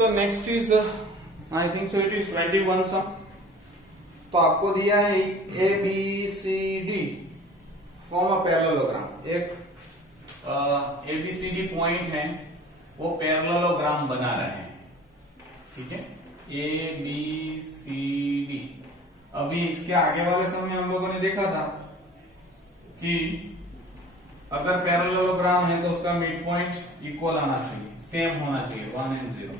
So next is I think so it is 21 sum. तो आपको दिया है A B C D form a parallelogram. एक ABCD point है, वो पैरेललोग्राम बना रहे हैं। ठीक है, ABCD। अभी इसके आगे वाले समय हम लोगों ने देखा था कि अगर पैरेललोग्राम है तो उसका मिड पॉइंट इक्वल आना चाहिए, सेम होना चाहिए, 1 और 0।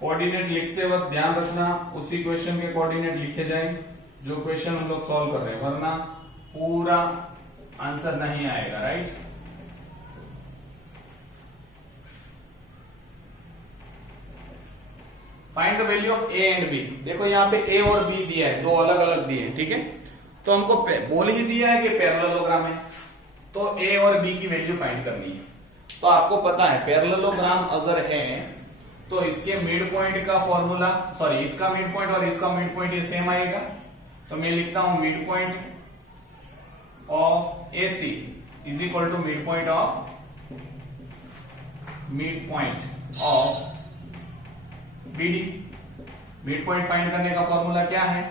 कोऑर्डिनेट लिखते वक्त ध्यान रखना उसी क्वेश्चन के कोऑर्डिनेट लिखे जाए जो क्वेश्चन हम लोग सॉल्व कर रहे हैं, वरना पूरा आंसर नहीं आएगा। Right, find the value of A and B. देखो यहाँ पे ए और बी दिया है, दो अलग अलग दिए हैं। ठीक है, तो हमको बोल ही दिया है कि पैरेललोग्राम है, तो ए और बी की वैल्यू फाइंड करनी है। तो आपको पता है पैरेललोग्राम अगर है तो इसके मिड पॉइंट का फॉर्मूला, सॉरी इसका मिड पॉइंट और इसका मिड पॉइंट ये सेम आएगा। तो मैं लिखता हूं mid point of AC is equal to mid point of BD। Mid point find करने का फॉर्मूला क्या है?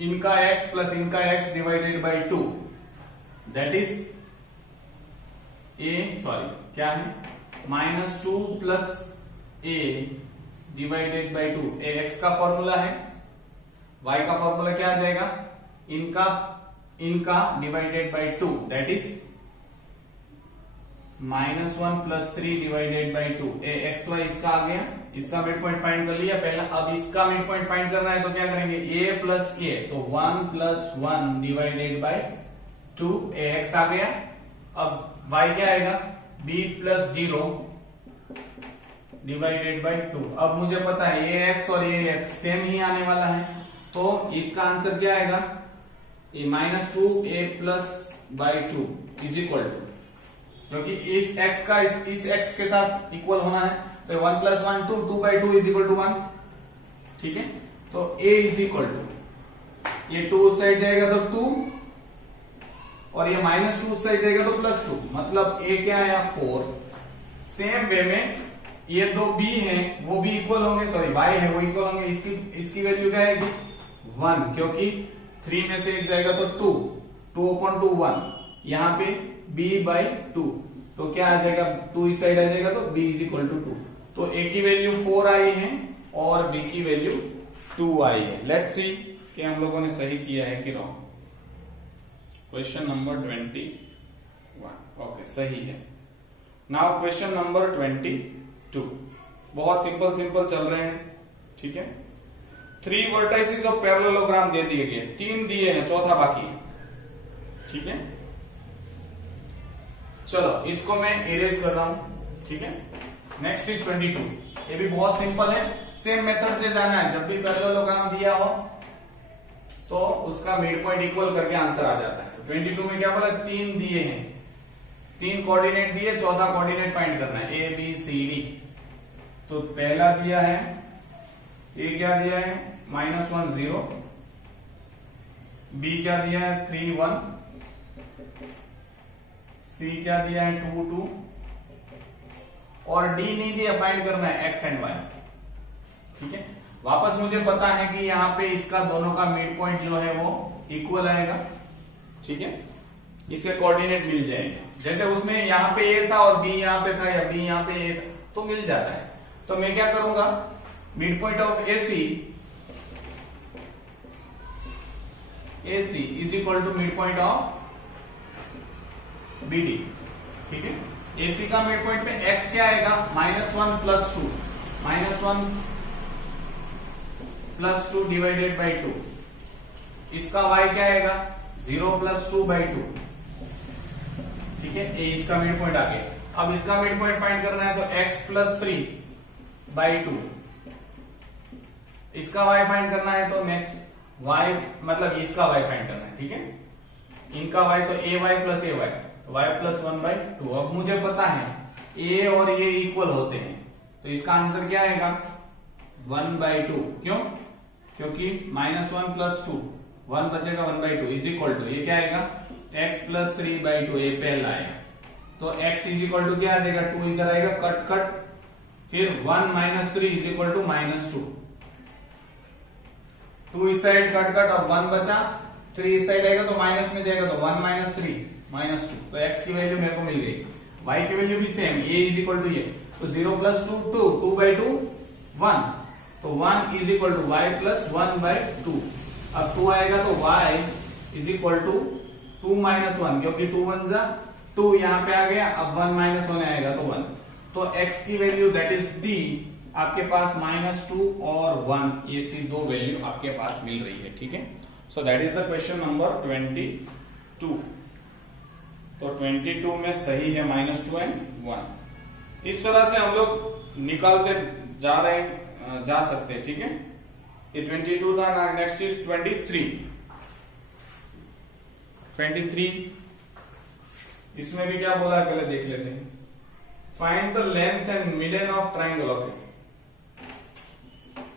इनका x प्लस इनका x divided by 2, that is क्या है -2 प्लस a डिवाइडेड बाई 2। ए x का फॉर्मूला है, y का फॉर्मूला क्या आ जाएगा? इनका divided by 2, that is -1 plus 3 divided by 2। xy इसका आ गया, इसका मिड पॉइंट फाइंड कर लिया पहला। अब इसका मिड पॉइंट फाइंड करना है तो क्या करेंगे? a प्लस a, तो 1 प्लस 1 डिवाइडेड बाई 2, ax आ गया। अब y क्या आएगा? b plus 0 divided by 2। अब मुझे पता है ax और ax सेम ही आने वाला है, तो इसका आंसर क्या आएगा? -2a plus by 2 is equal to, क्योंकि इस x का इस x के साथ इक्वल होना है, तो 1 plus 1 2 by 2 is equal to 1। ठीक है, तो a इज इक्वल टू, ये 2 उस साइड जाएगा तो 2, और ये -2 उस साइड जाएगा तो +2, मतलब a क्या आया? 4। सेम वे में ये दो b हैं वो भी इक्वल होंगे, सॉरी y है वो इक्वल होंगे। इसकी वैल्यू क्या आएगी? 1, क्योंकि 3 में से एक जाएगा तो 2 अपॉन 2 1, यहाँ पे b बाई 2, तो क्या आ जाएगा? 2 इस साइड आ जाएगा तो b इज इक्वल टू 2। तो a की वैल्यू 4 आई है और b की वैल्यू 2 आई है। लेट्स सी कि हम लोगों ने सही किया है कि रॉन्ग। क्वेश्चन नंबर 21, ओके सही है। नाउ क्वेश्चन नंबर 22, बहुत सिंपल चल रहे हैं। ठीक है, 3 वर्टाइसेस ऑफ पैरेललोग्राम दे दिए गए, 3 दिए हैं, चौथा बाकी है। ठीक है, चलो इसको मैं इरेज कर रहा हूं। ठीक है, नेक्स्ट इज 22। ये भी बहुत सिंपल है, सेम मेथड से जाना है। जब भी पैरेललोग्राम दिया हो तो उसका मिड पॉइंट इक्वल करके आंसर आ जाता है। 22 में क्या बोला? 3 दिए हैं, 3 कोऑर्डिनेट दिए, चौथा कोऑर्डिनेट फाइंड करना है, A B C D। तो पहला दिया है, A क्या दिया है? -1 0, B क्या दिया है? 3 1, C क्या दिया है? 2 2, और D नहीं दिया, फाइंड करना है x एंड y। ठीक है, वापस मुझे पता है कि यहाँ पे इसका दोनों का मिड पॉइंट जो है वो इक्वल आएगा। ठीक है, इसके कोऑर्डिनेट मिल जाएंगे, जैसे उसमें यहाँ पे A था और B यहाँ पे था, या B यहाँ पे A था, तो मिल जाता है। तो मैं क्या करूंगा? Mid point of AC is equal to mid point of BD। ठीक है, AC का मिड पॉइंट में x क्या आएगा? -1 प्लस 2, -1 प्लस 2 डिवाइडेड बाई 2। इसका y क्या आएगा? 0 प्लस 2 बाई 2। ठीक है, ये इसका मिड पॉइंट आ गया। अब इसका मिड पॉइंट फाइंड करना है तो x प्लस 3 बाई 2। इसका y फाइंड करना है तो नेक्स्ट y, मतलब इसका y फाइंड करना है। ठीक है, इनका y तो ay plus ay, y plus 1 by 2। अब मुझे पता है a और ये इक्वल होते हैं, तो इसका आंसर क्या आएगा? 1 बाई 2। क्यों? क्योंकि -1 प्लस 2, 1 बचेगा 1 बाई 2 इज इक्वल टू, ये क्या आएगा? x प्लस 3 बाई 2, ये पहला आएगा। तो x इज इक्वल टू क्या आ जाएगा? 2 इधर आएगा, कट कट, फिर 1 माइनस 3 इज इक्वल टू -2। 2 इस साइड कट और 1 बचा, 3 इस साइड आएगा तो माइनस में जाएगा तो 1 माइनस 3 -2। तो x की वैल्यू मेरे को मिल गई। y की वैल्यू भी same, a is equal to ये, तो 0 प्लस 2 2, 2/2 1, तो 1 is equal to y plus 1/2। अब 2 आएगा तो y is equal to 2 minus 1, क्योंकि 2 1 जा 2 यहाँ पे आ गया, अब 1 माइनस 1 आएगा तो 1। तो x की वैल्यू दैट इज d आपके पास -2 और 1, ये सी दो वैल्यू आपके पास मिल रही है। ठीक है, so that is the question number 22। तो 22 में सही है -2 एंड 1। इस तरह से हम लोग निकालते जा सकते हैं। ठीक है, ये 22 था। Next is 23। इसमें भी क्या बोला है पहले देख लेते हैं। Find the length and median of triangle. Okay,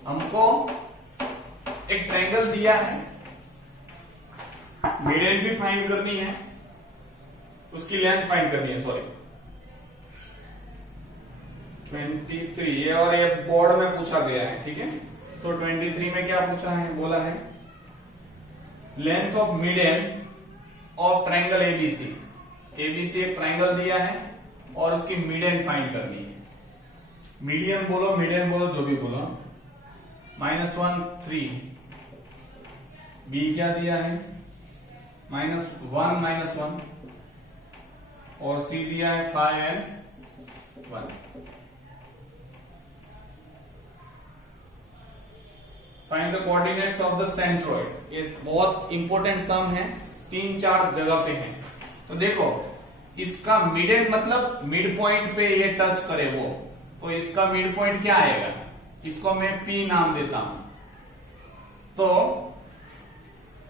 हमको एक ट्राइंगल दिया है, मिडन भी फाइंड करनी है, उसकी लेंथ फाइंड करनी है। सॉरी 23 ये, और ये बोर्ड में पूछा गया है। ठीक है, तो 23 में क्या पूछा है, बोला है length of median of triangle ABC. ABC एक ट्राइंगल दिया है और उसकी मिडन फाइंड करनी है। मीडियन बोलो, मिडन बोलो, जो भी बोलो। -1 3, बी क्या दिया है -1 -1, और सी दिया है 5 and 1। Find the coordinates of the centroid. ये बहुत इंपॉर्टेंट सम है, 3-4 जगह पे है। तो देखो, इसका मिडन मतलब मिड पॉइंट पे ये टच करे वो, तो इसका मिड पॉइंट क्या आएगा, इसको मैं P नाम देता हूं। तो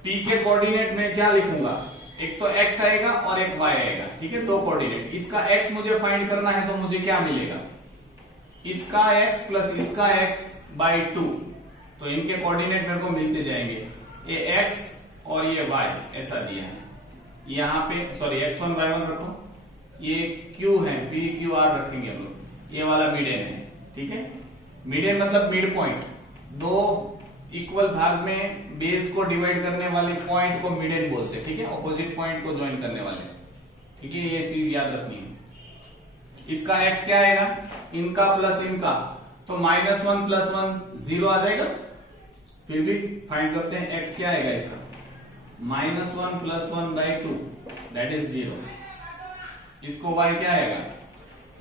P के कोऑर्डिनेट में क्या लिखूंगा, एक तो x आएगा और एक y आएगा। ठीक है, दो कोऑर्डिनेट। इसका x मुझे फाइंड करना है, तो मुझे क्या मिलेगा, इसका x प्लस इसका x/2। तो इनके कोऑर्डिनेट मेरे को मिलते जाएंगे, ये x और ये y ऐसा दिया है। यहाँ पे सॉरी x1 y1 रखो, ये q है, p q r रखेंगे हम लोग, ये वाला मिडन है। ठीक है, मिडन मतलब मिड पॉइंट, दो इक्वल भाग में बेस को डिवाइड करने वाले पॉइंट को मिडन बोलते हैं। ठीक है, ऑपोजिट पॉइंट को ज्वाइन करने वाले। ठीक है, ये चीज याद रखनी है। इसका x क्या आएगा, इनका प्लस इनका, तो -1 + 1 0 आ जाएगा। फिर भी फाइंड करते हैं, x क्या आएगा इसका, -1 + 1/2 दैट इज 0। इसको y क्या आएगा,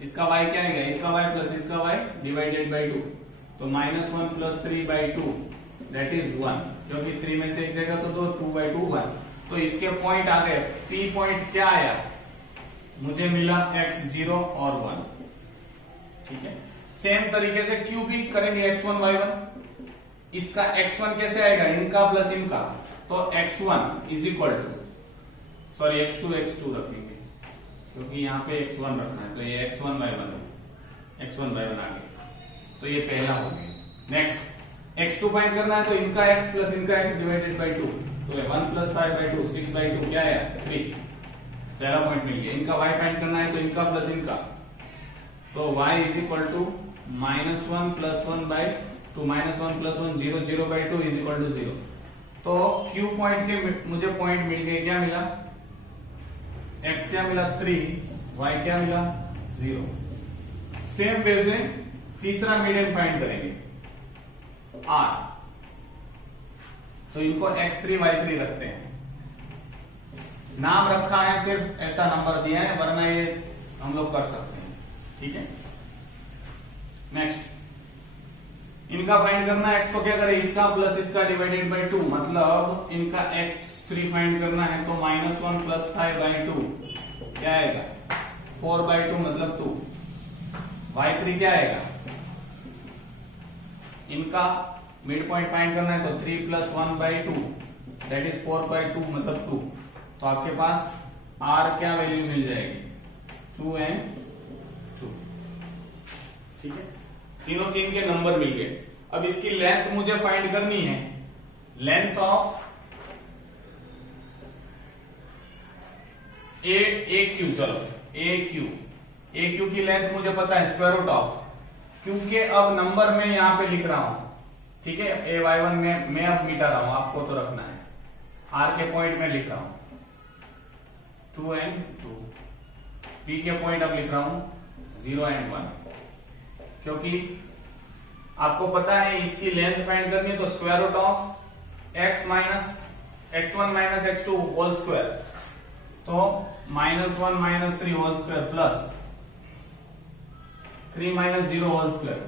इसका y क्या आएगा, इसका y प्लस इसका y डिवाइडेड बाई 2, तो -1 + 3/2 दैट इज 1, क्योंकि 3 में से एक जाएगा तो 2/2 1। तो इसके पॉइंट आ गए। P पॉइंट क्या आया, मुझे मिला x 0 और 1। ठीक है, सेम तरीके से Q भी करेंगे, x1 y1। इसका x1 कैसे आएगा, इनका प्लस इनका, तो x1 is equal to sorry x2 रखेंगे, क्योंकि यहाँ पे x1 रखना है, तो ये x1 y1 आ गया। तो ये पहला हो गया। नेक्स्ट x2 फाइंड करना है, तो इनका x प्लस इनका x डिवाइडेड बाई 2, तो 1 + 5/2 6/2 क्या आया 3, पहला पॉइंट मिल गया। इनका y फाइंड करना है, तो इनका प्लस इनका, तो y is equal to -1 + 1/2 -1 + 1 0 0/2 is equal to 0। तो Q पॉइंट के मुझे पॉइंट मिल गए, क्या मिला, x क्या मिला 3, y क्या मिला 0। सेम वे से तीसरा मीडियन फाइंड करेंगे R, तो इनको x3 y3 रखते हैं। नाम रखा है, सिर्फ ऐसा नंबर दिया है, वरना ये हम लोग कर सकते हैं। ठीक है, नेक्स्ट इनका फाइंड करना है। x को क्या करें, इसका प्लस इसका डिवाइडेड बाई 2, मतलब इनका x3 फाइंड करना है, तो -1 + 5/2 क्या आएगा 4/2 मतलब 2। y3 क्या आएगा, इनका मिड पॉइंट फाइंड करना है, तो 3 + 1/2 दैट इज 4/2 मतलब 2। तो आपके पास r क्या वैल्यू मिल जाएगी 2 and 2। ठीक है, तीनों तीन के नंबर मिल गए। अब इसकी लेंथ मुझे फाइंड करनी है, लेंथ ऑफ AQ। चलो AQ की लेंथ मुझे पता है, स्क्वायर रूट ऑफ क्योंकि अब नंबर में यहां पे लिख रहा हूं, ठीक है, ay1 में मैं अब मिटा रहा हूं, आपको तो रखना है, r के पॉइंट में लिख रहा हूं 2 and 2, p के पॉइंट अब लिख रहा हूं 0 and 1, क्योंकि आपको पता है इसकी लेंथ फाइंड करनी है, तो square root of x1 minus x2 whole square, तो -1 - 3 whole square plus 3 - 0 whole square,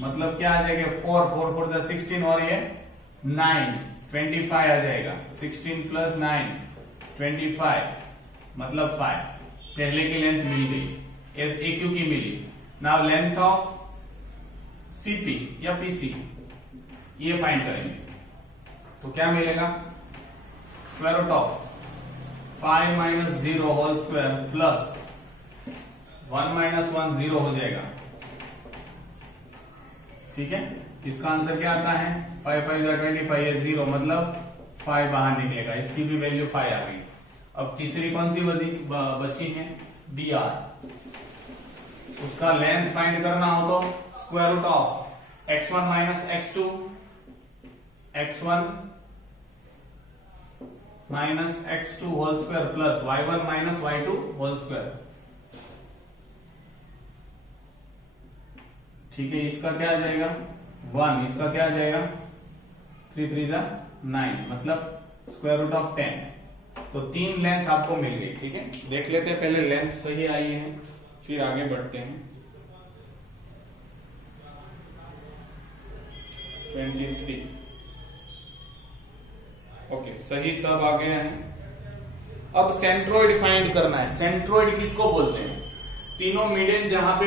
मतलब क्या आ जाएगा 4 4 4 जा 16 और ये 9 25 आ जाएगा, 16 + 9 25 मतलब 5, पहले की लेंथ मिल गई, AQ की मिली। नाउ लेंथ ऑफ CP या PC ये फाइंड करेंगे, तो क्या मिलेगा, square root of 5 - 0 whole square plus 1 - 1 0 हो जाएगा, ठीक है। इसका आंसर क्या आता है, 5 5 25 है 0, मतलब 5 बाहर निकलेगा, इसकी भी वैल्यू 5 आ गई। अब तीसरी कौन सी बची है, dr, उसका लेंथ फाइंड करना हो तो square root of x1 minus x2 whole square plus y1 minus y2 whole square, ठीक है। इसका क्या आ जाएगा 1, इसका क्या आ जाएगा 3 3 जा 9, मतलब स्क्वायर रूट ऑफ 10, तो 3 लेंथ आपको मिल गई, ठीक है। देख लेते हैं पहले लेंथ सही आई है, फिर आगे बढ़ते हैं। 23, ओके, सही सब आ गया है। अब सेंट्रोइड फाइंड करना है। सेंट्रोइड किसको बोलते हैं, तीनों मीडियन जहां पे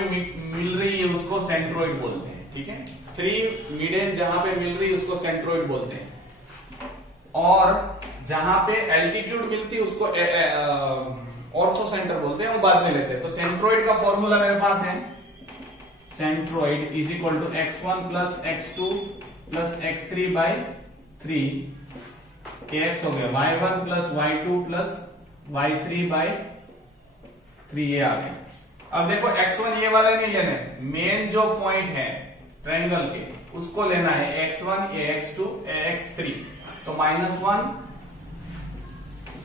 मिल रही है उसको सेंट्रोइड बोलते हैं, ठीक है। 3 मीडियन जहां पे मिल रही है उसको सेंट्रोइड बोलते हैं, और जहां पे एल्टीट्यूड मिलती है उसको ऑर्थो सेंटर बोलते हैं, वो बाद में लेते हैं। तो सेंट्रोइड का फॉर्मूला मेरे पास है, centroid is equal to x1 plus x2 plus x3/3, x हो गया y1 plus y2 plus y3/3, ये आ गया। अब देखो x1 ये वाला नहीं लेना है, मेन जो पॉइंट है ट्रायंगल के उसको लेना है, x1 x2 x3, तो -1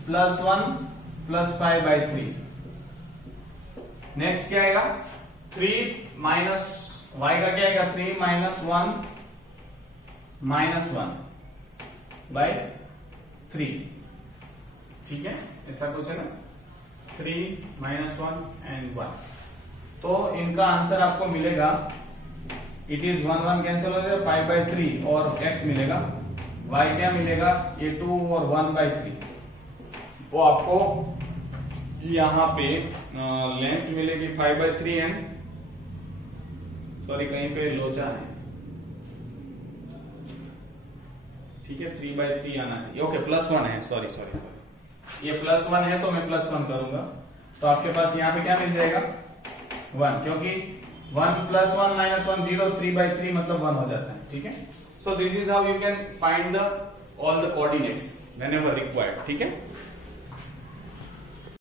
+ 1 + 5/3, नेक्स्ट क्या आएगा 3 माइनस y का क्या आएगा 3 - 1/3, ठीक है, ऐसा कुछ है ना, 3 - 1 and 1, तो इनका आंसर आपको मिलेगा, इट इज 1 1 कैंसिल हो जाएगा 5/3 और x मिलेगा, y क्या मिलेगा, ये 2 और 1/3, वो आपको यहां पे लेंथ मिलेगी 5/3 एंड सॉरी कहीं पे लोचा है, ठीक है, 3/3 आना चाहिए, ओके +1 है, सॉरी ये +1 है तो मैं +1 करूंगा, तो आपके पास यहां पे क्या मिल जाएगा 1, क्योंकि 1 + 1 - 1 0, 3/3 मतलब 1 हो जाता है, ठीक है। So this is how you can find all the coordinates whenever required, ठीक है।